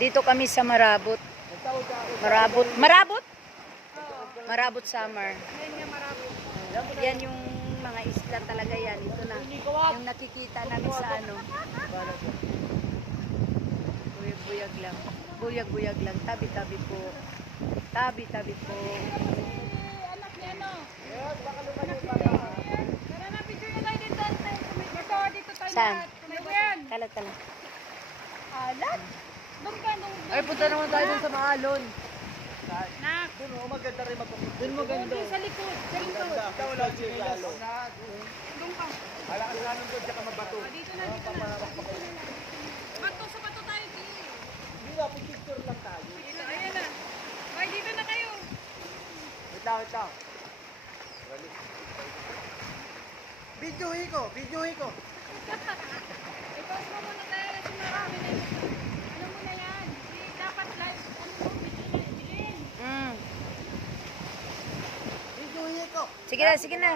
Dito kami sa Marabot. Marabot. Marabot? Marabot Summer. Yan yung mga isla talaga yan. Ito na. Yung nakikita namin sa ano. Buyag-buyag lang. Buyag-buyag lang. Tabi-tabi po. Tabi-tabi po. Anak ni ano? Tara na, picture na tayo dito. Dito tayo Saan? lahat. Tala-tala. Alat? Doon ka nung... Ay, punta naman tayo dun sa Maalon. Nak. Doon, maganda rin magpupunta. Doon maganda. Doon sa likod. Sa likod. Ikaw wala siya lalo. Doon ka. Wala ka lang doon, tsaka mabato. Dito na, dito na. Bato sa bato tayo, di. Hindi nga, picture lang tayo. Dito, ayan na. Ay, dito na kayo. Wait lang, wait lang. Videohin ko, videohin ko. I-pause mo muna tayo kasi marami na yun. Ano mo na yan? Di, dapat live. Ano mo, bigin. Mm. Videohin ko. Sige na, sige na.